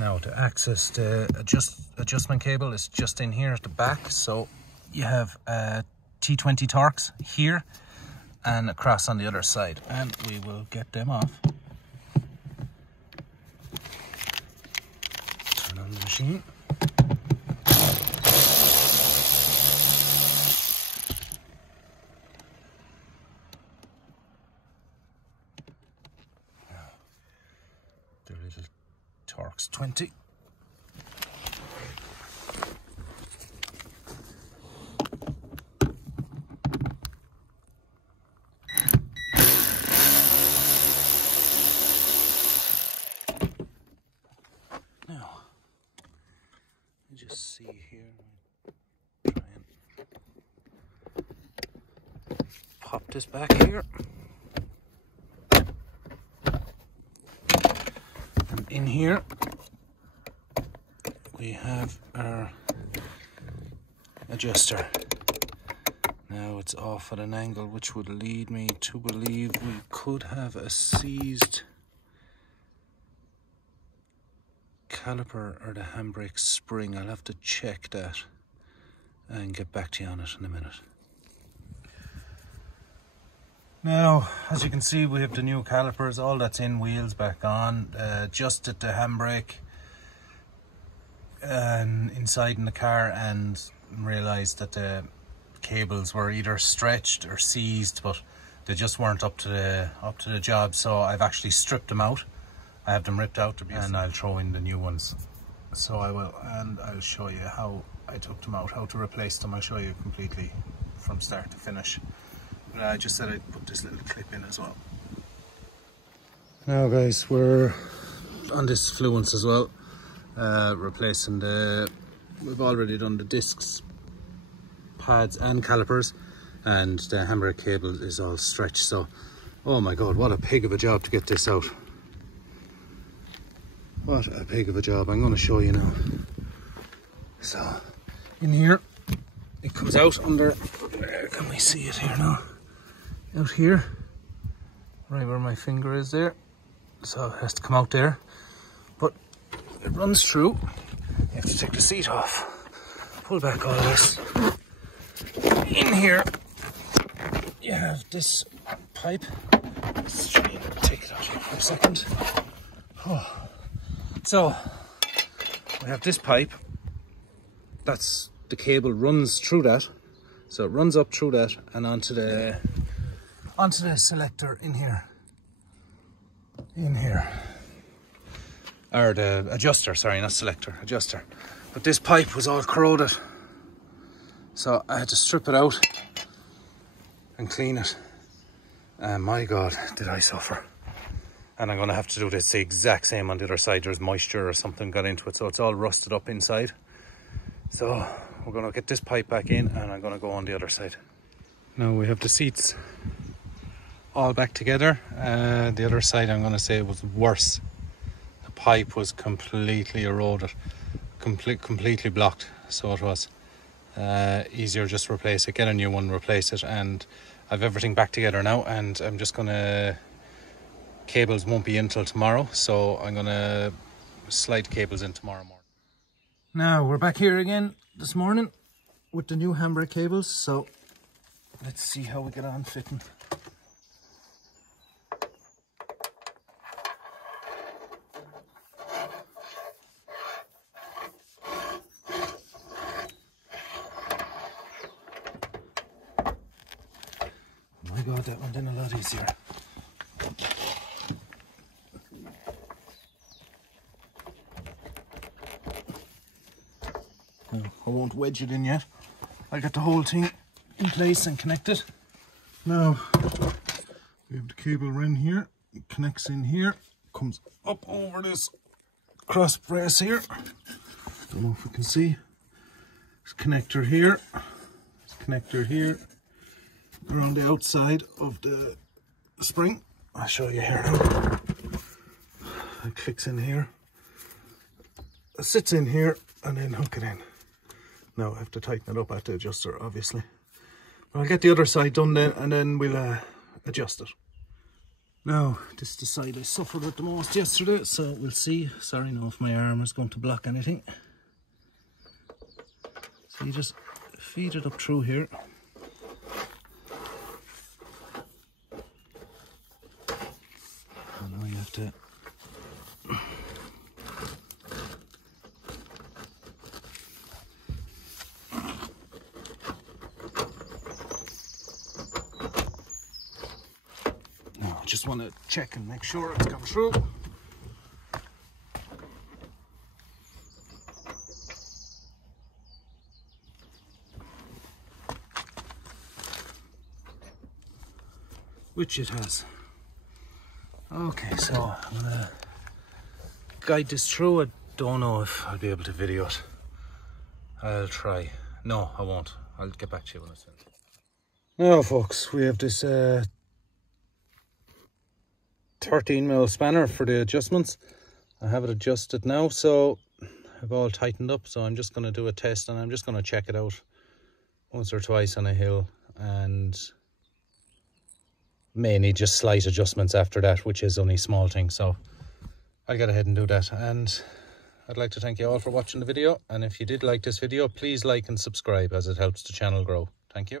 Now to access the adjustment cable is just in here at the back. So you have T20 Torx here and across on the other side, and we will get them off. Turn on the machine. The little Torx 20. Now, you just see here, try and pop this back here. And in here, we have our adjuster. Now it's off at an angle which would lead me to believe we could have a seized caliper or the handbrake spring. I'll have to check that and get back to you on it in a minute. Now, as you can see, we have the new calipers, all that's in, wheels back on, adjusted the handbrake inside in the car, and realised that the cables were either stretched or seized, but they just weren't up to the job. So I've actually stripped them out. I have them ripped out, and I'll throw in the new ones. So I will, and I'll show you how I took them out, how to replace them. I'll show you completely from start to finish. But I just said I'd put this little clip in as well. Now guys, we're on this Fluence as well, replacing we've already done the discs, pads and calipers, and the handbrake cable is all stretched. So, oh my god, what a pig of a job to get this out. What a pig of a job. I'm going to show you now. So, in here, it comes out under, where can we see it here now? Out here, right where my finger is there. So it has to come out there. But it runs through. You have to take the seat off. Pull back all this. In here, you have this pipe. Let's try and take it out here for a second. Oh. So, we have this pipe. That's the cable runs through that. So it runs up through that and onto the selector in here. Or the adjuster, sorry, not selector, adjuster. But this pipe was all corroded. So I had to strip it out and clean it. And my God, did I suffer. And I'm going to have to do this the exact same on the other side. There's moisture or something got into it, so it's all rusted up inside. So we're going to get this pipe back in, and I'm going to go on the other side. Now we have the seats all back together. The other side, I'm going to say, it was worse. The pipe was completely eroded, completely blocked. So it was easier just to replace it, get a new one, replace it, and I've everything back together now. And I'm just going to, cables won't be in till tomorrow, so I'm going to slide cables in tomorrow morning. Now we're back here again this morning with the new handbrake cables, so let's see how we get on fitting. Oh my God, that went in a lot easier. No, I won't wedge it in yet. I'll get the whole thing in place and connect it. Now, we have the cable in here. It connects in here, comes up over this cross brace here. Don't know if we can see. There's a connector here. There's a connector here. Around the outside of the spring. I'll show you here now. It clicks in here. It sits in here and then hook it in. Now I have to tighten it up at the adjuster, obviously. But I'll get the other side done then, and then we'll adjust it. Now, this is the side I suffered with the most yesterday, so we'll see. Sorry now if my arm is going to block anything. So you just feed it up through here. And now you have to just want to check and make sure it's gone through. Which it has. Okay, so I'm gonna guide this through. I don't know if I'll be able to video it. I'll try. No, I won't. I'll get back to you when it's in. Now folks, we have this 13mm spanner for the adjustments. I have it adjusted now, so I've all tightened up. So I'm just going to do a test and I'm just going to check it out once or twice on a hill, and mainly just slight adjustments after that, which is only small things. So I'll get ahead and do that. And I'd like to thank you all for watching the video, and if you did like this video, please like and subscribe, as it helps the channel grow. Thank you.